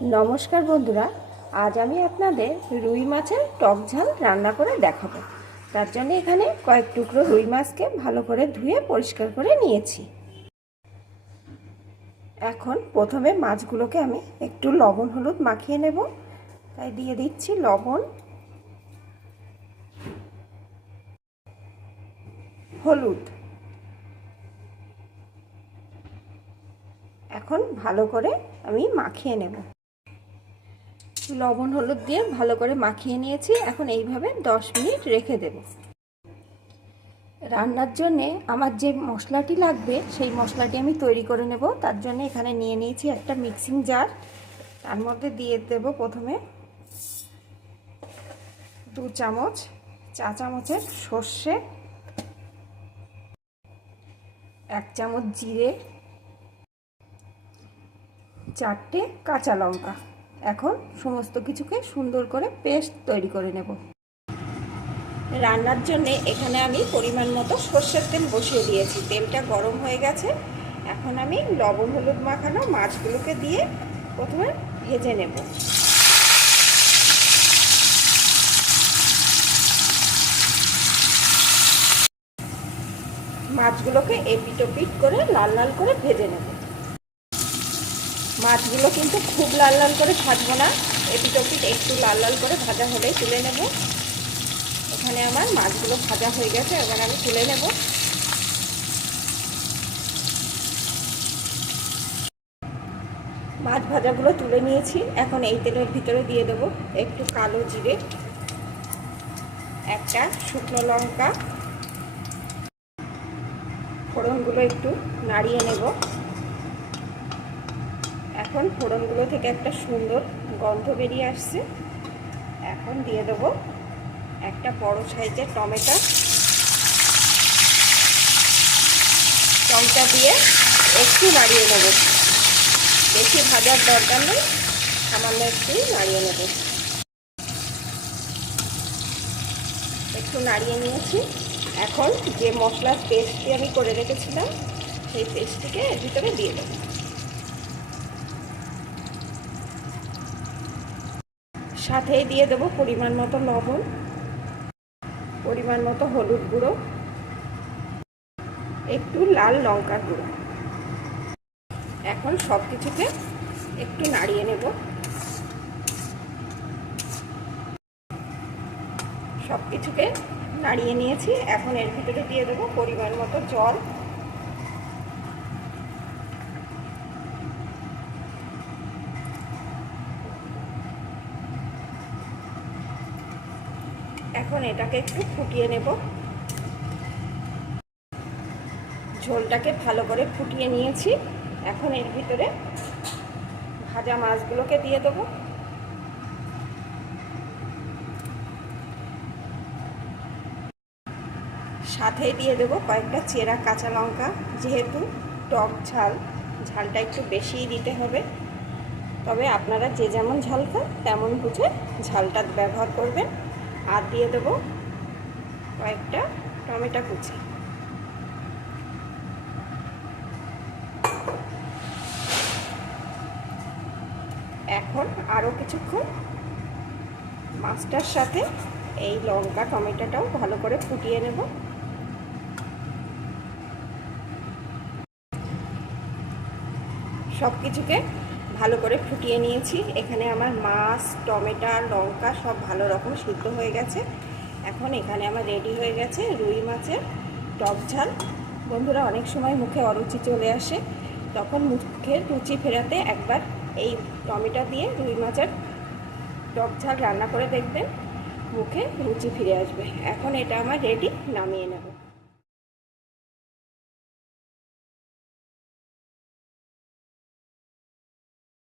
নমস্কার বন্ধুরা, আজ আমি আপনাদের রুই মাছের টক ঝাল রান্না করে দেখাবো। তার জন্য এখানে কয়েক টুকরো রুই মাছকে ভালো করে ধুয়ে পরিষ্কার করে নিয়েছি। এখন প্রথমে মাছগুলোকে আমি একটু লবণ হলুদ মাখিয়ে নেব। তাই দিয়ে দিচ্ছি লবণ। হলুদ। এখন ভালো করে আমি মাখিয়ে নেব। লবণ, হলুদ দিয়ে ভালো করে মাখিয়ে নিয়েছি। এখন এইভাবে দশ মিনিট রেখে দেব। রান্নার জন্যে আমার যে মশলাটি লাগবে, সেই মশলাটি আমি তৈরি করে নেব। তার জন্য এখানে নিয়ে নিয়েছি একটা মিক্সিং জার। তার মধ্যে দিয়ে দেব প্রথমে দু চামচ, চা চামচের সর্ষে, এক চামচ জিরে, চারটে কাঁচা লঙ্কা। এখন সমস্ত কিছুকে সুন্দর করে পেস্ট তৈরি করে নেব। রান্নার জন্য এখানে আমি পরিমাণ মতো সর্ষের তেল বসিয়ে দিয়েছি। তেলটা গরম হয়ে গেছে। এখন আমি লবণ হলুদ মাখানো মাছগুলোকে দিয়ে প্রথমে ভেজে নেব। মাছগুলোকে এপিটোপিট করে লাল লাল করে ভেজে নেব। মাছগুলো কিন্তু খুব লাল লাল করে ভাজবো না। এপিটোপিট একটু লাল লাল করে ভাজা হলেই তুলে নেব। এখানে আমার মাছগুলো ভাজা হয়ে গেছে, এবার আমি তুলে নেব। মাছ ভাজাগুলো তুলে নিয়েছি। এখন এই তেলের ভিতরে দিয়ে দেবো একটু কালো জিরে, একটা শুকনো লঙ্কা। ফোড়নগুলো একটু নাড়িয়ে নেব। এখন ফোড়নগুলো থেকে একটা সুন্দর গন্ধ বেরিয়ে আসছে। এখন দিয়ে দেবো একটা বড় সাইজের টমেটো। টমেটো দিয়ে একটু নাড়িয়ে নেব। বেশি ভাজার দরকার নেই, সামান্য একটু নাড়িয়ে নেব। একটু নাড়িয়ে নিয়েছি। এখন যে মশলার পেস্টটি আমি করে রেখেছিলাম, সেই পেস্টটিকে ভিতরে দিয়ে দেবো। সাথেই দিয়ে দেবো পরিমাণ মতো লবণ, পরিমাণ মতো হলুদ গুঁড়ো, একটু লাল লঙ্কার গুঁড়ো। এখন সব কিছুকে একটু নাড়িয়ে নেব। সব কিছুকে নাড়িয়ে নিয়েছি, এখন এর ভিতরে দিয়ে দেবো পরিমাণ মতো জল। এখন এটাকে একটু ফুটিয়ে নেব। ঝোলটাকে ভালো করে ফুটিয়ে নিয়েছি। এখন এর ভিতরে ভাজা মাছগুলোকে দিয়ে দেবো। সাথেই দিয়ে দেবো কয়েকটা চেরা কাঁচা লঙ্কা। যেহেতু টক ঝাল, ঝালটা একটু বেশিই দিতে হবে। তবে আপনারা যে যেমন ঝাল খান, তেমন বুঝে ঝালটা ব্যবহার করবেন। আর দিয়ে দেবো কয়েকটা টমেটো কুচি। এখন আরও কিছুক্ষণ মাছটার সাথে এই লঙ্কা, টমেটোটাও ভালো করে ফুটিয়ে নেব। সব কিছুকে ভালো করে ফুটিয়ে নিয়েছি। এখানে আমার মাছ, টমেটো, লঙ্কা সব ভালো রকম সিদ্ধ হয়ে গেছে। এখন এখানে আমার রেডি হয়ে গেছে রুই মাছের টক ঝাল। বন্ধুরা, অনেক সময় মুখে অরুচি চলে আসে। তখন মুখের রুচি ফেরাতে একবার এই টমেটো দিয়ে রুই মাছের টক ঝাল রান্না করে দেখবেন। মুখে রুচি ফিরে আসবে। এখন এটা আমার রেডি, নামিয়ে নেব।